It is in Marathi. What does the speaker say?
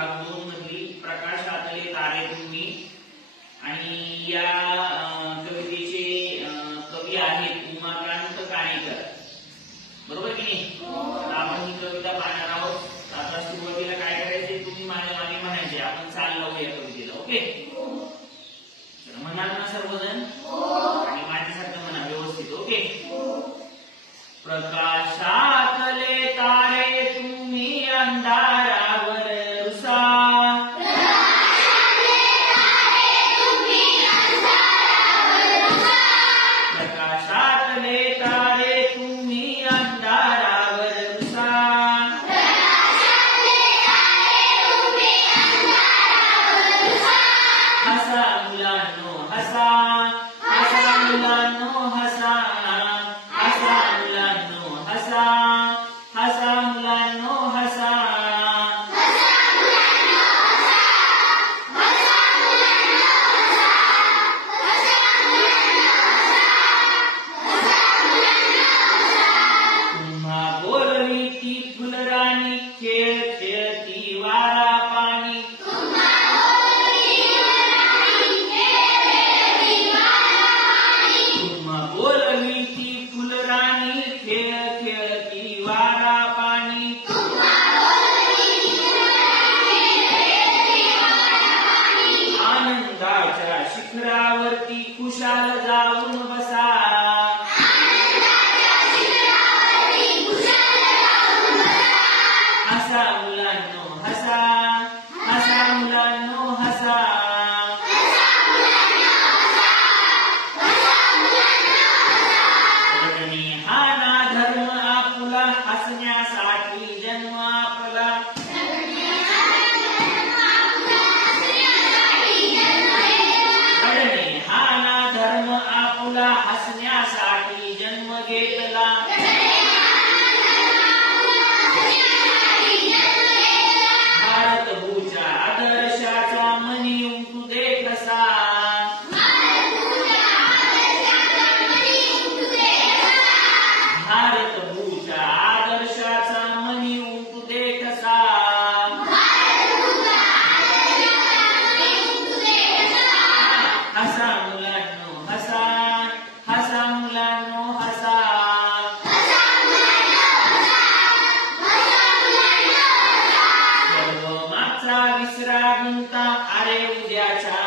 भाग 2 मधली प्रकाशातले तारे तुम्ही आणि या कवितेचे कवी आहेत उमाकांत काणेकर, बरोबर की नाही? आपण ही कविता पाहणार आहोत. आता सुरुवातीला काय करायचे, तुम्ही माझ्या मागे म्हणायचे, आपण चाल लावूया कवितेला. ओके, म्हणाल ना सर्वजण? आणि माझ्यासारखं म्हणा व्यवस्थित. ओके. प्रकाशातले तारे तुम्ही अंधारावर रुसा, प्रकाशातले तारे तुम्ही अंधारावर रुसा, हसा मुलांनो हसा, हसा मुलांनो हसा, हसा मुलांनो हसा, हसा मुलांनो हसा, तुम्हा बोलवी ती फुलराणी खेळ खेळती वारा पाणी, तुम्हा बोलवी ती फुलराणी खेळ खेळती वारा पाणी, आनंदाच्या शिखरावरती खुशाल जाऊन बसा, हसा मुलांनो हसा, हसा मुलांनो हसा, रडणे हा ना धर्म आपुला, हसण्यासाठी जन्म आपला, रडणे हा ना धर्म आपुला, हसण्यासाठी जन्म घेतला, भारतभूच्या आदर्शाचा मनी उमटू दे कसा, भारतभूच्या आदर्शाचा मनी उमटू दे कसा, हसा मुलांनो हसा, हसा मुलांनो हसा, सर्व मागचा विसरा गुंता, अरे उद्याच्या